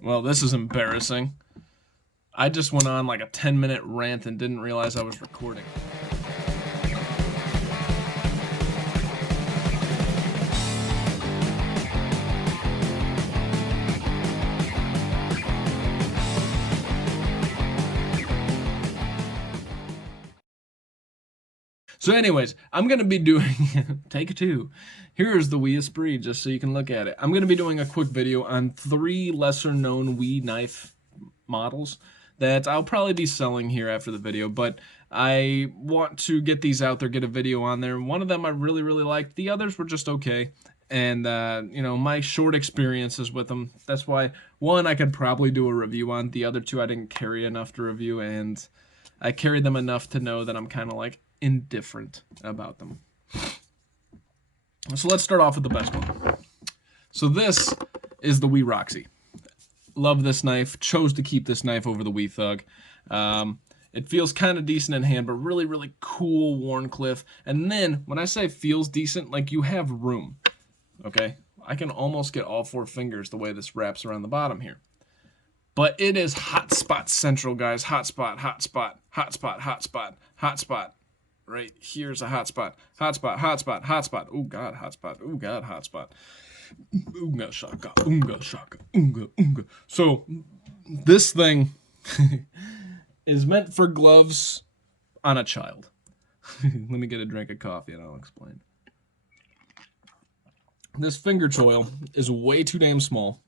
Well, this is embarrassing. I just went on like a 10-minute rant and didn't realize I was recording. So anyways, I'm going to be doing, take two. Here's the Wii Esprit, just so you can look at it. I'm going to be doing a quick video on 3 lesser known Wii knife models that I'll probably be selling here after the video, but I want to get these out there, get a video on there. One of them I really, really liked. The others were just okay. And, you know, my short experiences with them. That's why, one, I could probably do a review on. The other two, I didn't carry enough to review, and I carried them enough to know that I'm kind of like indifferent about them. So let's start off with the best one. So this is the Wii Roxi. Love this knife. Chose to keep this knife over the Wii Thug. It feels kind of decent in hand, but really, really cool Wharncliffe. And then, when I say feels decent, like you have room. Okay? I can almost get all 4 fingers the way this wraps around the bottom here. But it is hotspot central, guys. Hotspot, hotspot, hotspot, hotspot, hotspot. Right here's a hotspot. Hotspot, hotspot, hotspot. Oh God, hotspot. Oh God, hotspot. Oonga shaka, oonga shaka, oonga, oonga. So this thing is meant for gloves on a child. Let me get a drink of coffee and I'll explain. This finger choil is way too damn small.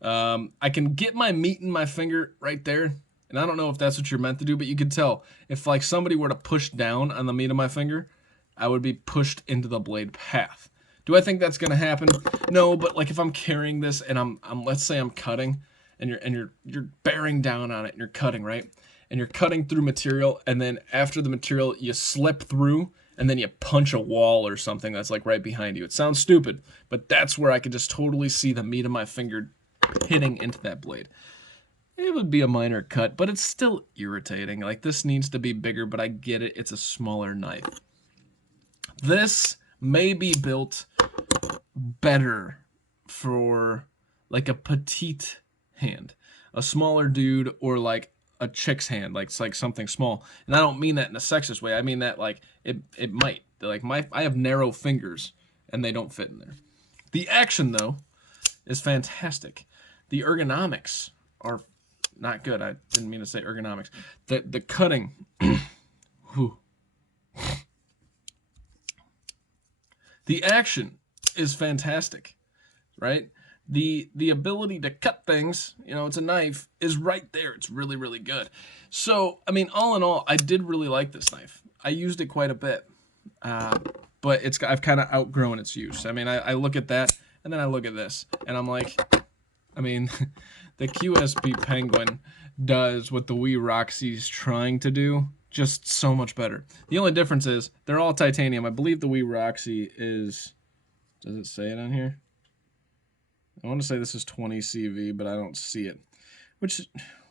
I can get my meat in my finger right there, and I don't know if that's what you're meant to do, but you can tell if like somebody were to push down on the meat of my finger, I would be pushed into the blade path. Do I think that's gonna happen? No, but like if I'm carrying this and I'm let's say I'm cutting, and you're bearing down on it and you're cutting, right? And you're cutting through material, and then after the material you slip through and then you punch a wall or something that's like right behind you. It sounds stupid, but that's where I could just totally see the meat of my finger hitting into that blade. It would be a minor cut, but it's still irritating. Like, this needs to be bigger, but I get it. It's a smaller knife. This may be built better for, like, a petite hand. A smaller dude or, like, a chick's hand. Like, it's like something small. And I don't mean that in a sexist way. I mean that, like, it might. Like, I have narrow fingers, and they don't fit in there. The action, though, is fantastic. The ergonomics are not good. I didn't mean to say ergonomics. The cutting. The action is fantastic, right? The ability to cut things, you know, it's a knife, is right there. It's really, really good. So, I mean, all in all, I did really like this knife. I used it quite a bit. But I've kind of outgrown its use. I mean, I look at that, and then I look at this, and I'm like, I mean, the QSP Penguin does what the Wii Roxy's trying to do, just so much better. The only difference is they're all titanium. I believe the Wii Roxy is, does it say it on here? I want to say this is 20 CV, but I don't see it. Which,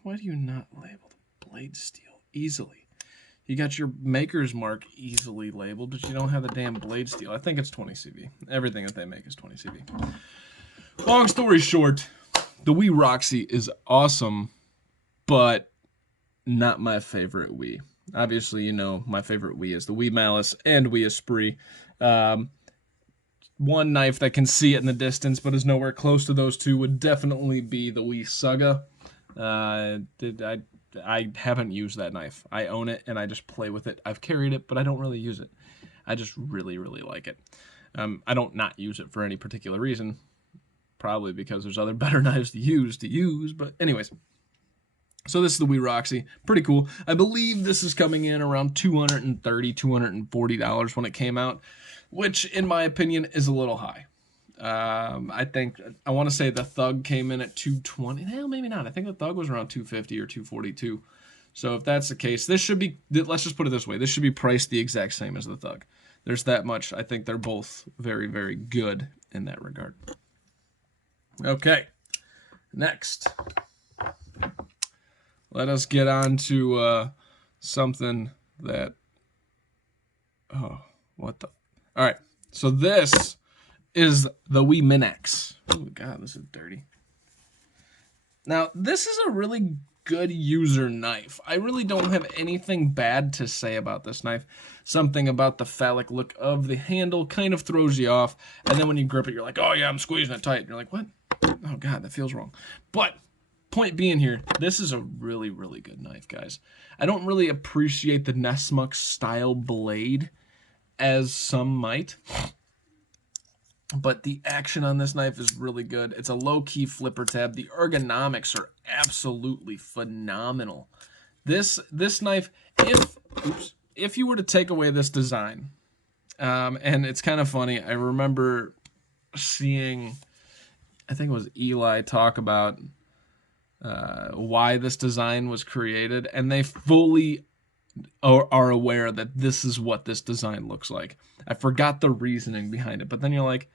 why do you not label the blade steel easily? You got your maker's mark easily labeled, but you don't have the damn blade steel. I think it's 20 CV. Everything that they make is 20 CV. Long story short, the Wii Roxy is awesome, but not my favorite Wii. Obviously, you know my favorite Wii is the Wii Malice and Wii Esprit. One knife that can see it in the distance but is nowhere close to those two would definitely be the Wii Saga. I haven't used that knife. I own it and I just play with it. I've carried it, but I don't really use it. I just really, really like it. I don't not use it for any particular reason. Probably because there's other better knives to use, but anyways. So this is the Wii Roxy. Pretty cool. I believe this is coming in around $230, $240 when it came out, which in my opinion is a little high. I want to say the Thug came in at 220. Hell, maybe not. I think the Thug was around 250 or 242. So if that's the case, this should be, let's just put it this way, this should be priced the exact same as the Thug. There's that much. I think they're both very, very good in that regard. Okay, next. Let us get on to something that, oh, what the, all right, so this is the Wii Minax. Oh God, this is dirty. Now, this is a really good user knife. I really don't have anything bad to say about this knife. Something about the phallic look of the handle kind of throws you off, and then when you grip it, you're like, oh yeah, I'm squeezing it tight. And you're like, what? Oh god, that feels wrong. But point being here, this is a really, really good knife, guys. I don't really appreciate the Nesmux style blade as some might, but the action on this knife is really good. It's a low-key flipper tab. The ergonomics are absolutely phenomenal. This knife, if you were to take away this design, and it's kind of funny, I remember seeing, I think it was Eli talk about why this design was created, and they fully are aware that this is what this design looks like. I forgot the reasoning behind it, but then you're like,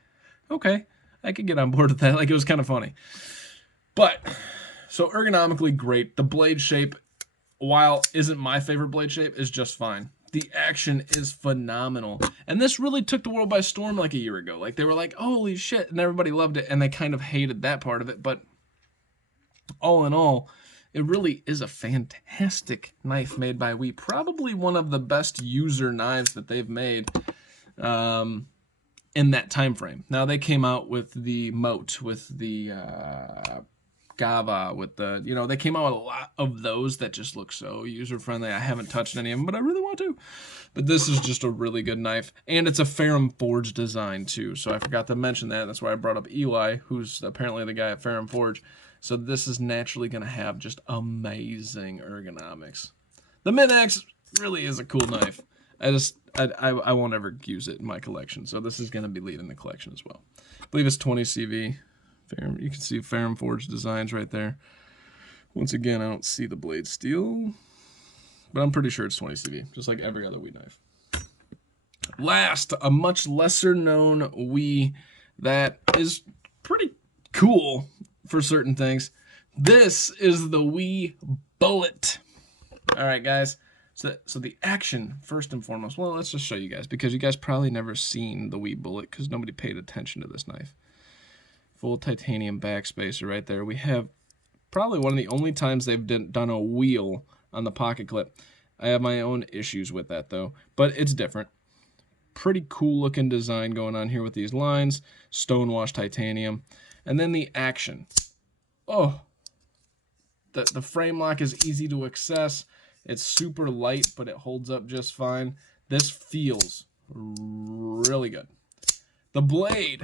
okay, I could get on board with that. Like, it was kind of funny. But, so ergonomically great. The blade shape, while isn't my favorite blade shape, is just fine. The action is phenomenal. And this really took the world by storm like a year ago. Like, they were like, holy shit, and everybody loved it, and they kind of hated that part of it. But all in all, it really is a fantastic knife made by WE. Probably one of the best user knives that they've made in that time frame. Now, they came out with the Moat, with the Gava, with the, you know, they came out with a lot of those that just look so user-friendly. I haven't touched any of them, but I really want to. But this is just a really good knife, and it's a Ferrum Forge design, too. So I forgot to mention that. That's why I brought up Eli, who's apparently the guy at Ferrum Forge. So this is naturally going to have just amazing ergonomics. The minax really is a cool knife. I won't ever use it in my collection, so this is going to be leading the collection as well. I believe it's 20 CV. You can see Ferrum Forge designs right there. Once again, I don't see the blade steel, but I'm pretty sure it's 20 CV, just like every other WE knife. Last, a much lesser known WE that is pretty cool for certain things. This is the WE Bullit. All right, guys. So the action, first and foremost, well, let's just show you guys, because you guys probably never seen the WE Bullit because nobody paid attention to this knife. Full titanium backspacer right there. We have probably one of the only times they've done a wheel on the pocket clip. I have my own issues with that, though, but it's different. Pretty cool looking design going on here with these lines, stonewashed titanium, and then the action. Oh, the frame lock is easy to access. It's super light, but it holds up just fine. This feels really good. The blade,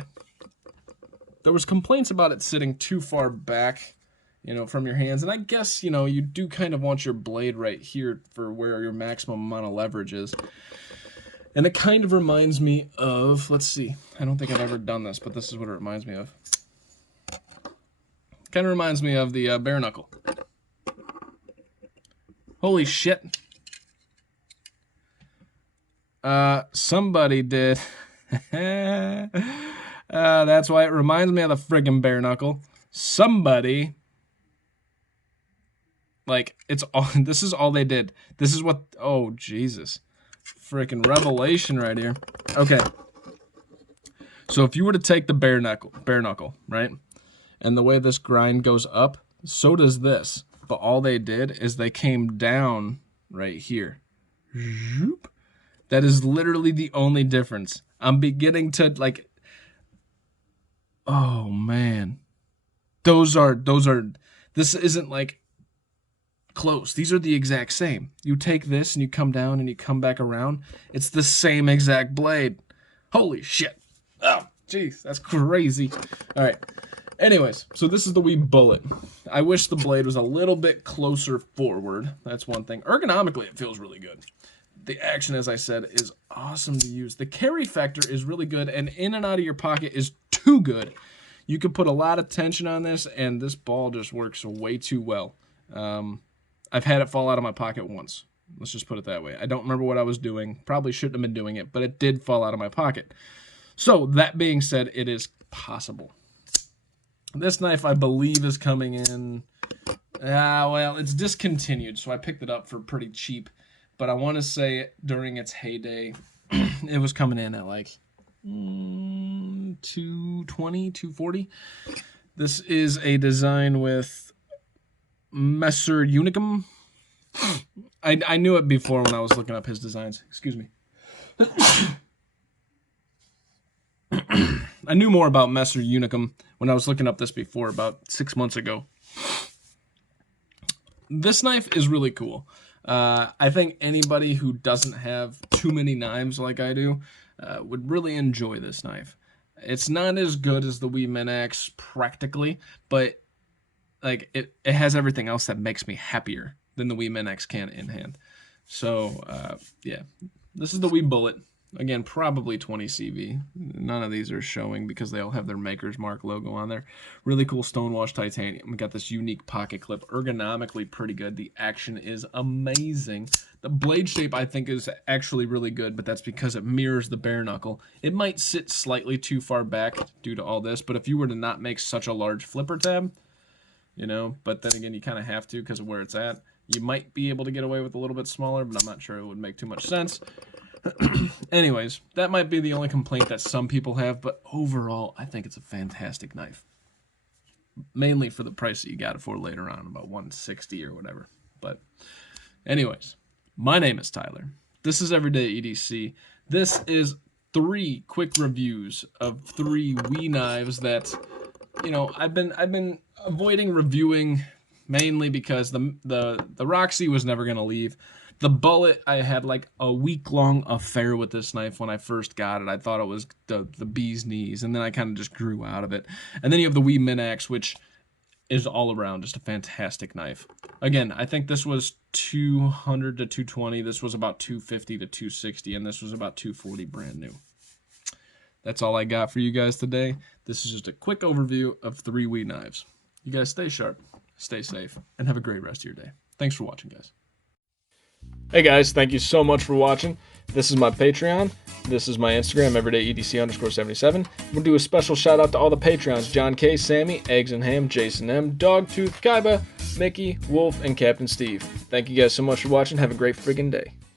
there was complaints about it sitting too far back, you know, from your hands. And I guess, you know, you do kind of want your blade right here for where your maximum amount of leverage is. And it kind of reminds me of, let's see, I don't think I've ever done this, but this is what it reminds me of. Kind of reminds me of the bare knuckle. Holy shit. Somebody did. That's why it reminds me of the friggin' bare knuckle. Somebody, like, it's all, this is all they did. This is what, oh, Jesus. Freaking revelation right here. Okay. So if you were to take the bare knuckle, right? And the way this grind goes up, so does this. But all they did is they came down right here. That is literally the only difference. I'm beginning to, like, oh man. Those are, this isn't like close. These are the exact same. You take this and you come down and you come back around. It's the same exact blade. Holy shit. Oh, jeez, that's crazy. All right. Anyways, so this is the WE Bullit. I wish the blade was a little bit closer forward. That's one thing. Ergonomically, it feels really good. The action, as I said, is awesome to use. The carry factor is really good, and in and out of your pocket is too good. You could put a lot of tension on this, and this ball just works way too well. I've had it fall out of my pocket once. Let's just put it that way. I don't remember what I was doing. Probably shouldn't have been doing it, but it did fall out of my pocket. So, that being said, it is possible. This knife, I believe, is coming in, well, it's discontinued, so I picked it up for pretty cheap. But I want to say during its heyday, it was coming in at like $220, $240. This is a design with Messer Unicum. I knew it before when I was looking up his designs. Excuse me. I knew more about Messer Unicum when I was looking up this before, about 6 months ago. This knife is really cool. I think anybody who doesn't have too many knives like I do would really enjoy this knife. It's not as good as the Wee Minax practically, but like it has everything else that makes me happier than the Wee Minax can in hand. So yeah, this is the Wee Bullit. Again, probably 20 CV. None of these are showing because they all have their Maker's Mark logo on there. Really cool stonewashed titanium. We got this unique pocket clip. Ergonomically pretty good. The action is amazing. The blade shape, I think, is actually really good, but that's because it mirrors the bare knuckle. It might sit slightly too far back due to all this, but if you were to not make such a large flipper tab, you know, but then again, you kind of have to because of where it's at. You might be able to get away with a little bit smaller, but I'm not sure it would make too much sense. Anyways, that might be the only complaint that some people have, but overall, I think it's a fantastic knife. Mainly for the price that you got it for later on, about $160 or whatever. But anyways, my name is Tyler. This is Everyday EDC. This is 3 quick reviews of 3 Wee knives that, you know, I've been avoiding reviewing mainly because the Roxy was never going to leave. The Bullit, I had like a week-long affair with this knife when I first got it. I thought it was the bee's knees, and then I kind of just grew out of it. And then you have the Wee Minax, which is all around just a fantastic knife. Again, I think this was 200 to 220. This was about 250 to 260, and this was about 240 brand new. That's all I got for you guys today. This is just a quick overview of 3 Wee knives. You guys stay sharp, stay safe, and have a great rest of your day. Thanks for watching, guys. Hey guys, thank you so much for watching. This is my Patreon. This is my Instagram, everydayedc_77. We'll do a special shout out to all the Patreons: John K, Sammy, Eggs and Ham, Jason M, Dogtooth, Kaiba, Mickey, Wolf, and Captain Steve. Thank you guys so much for watching. Have a great friggin' day.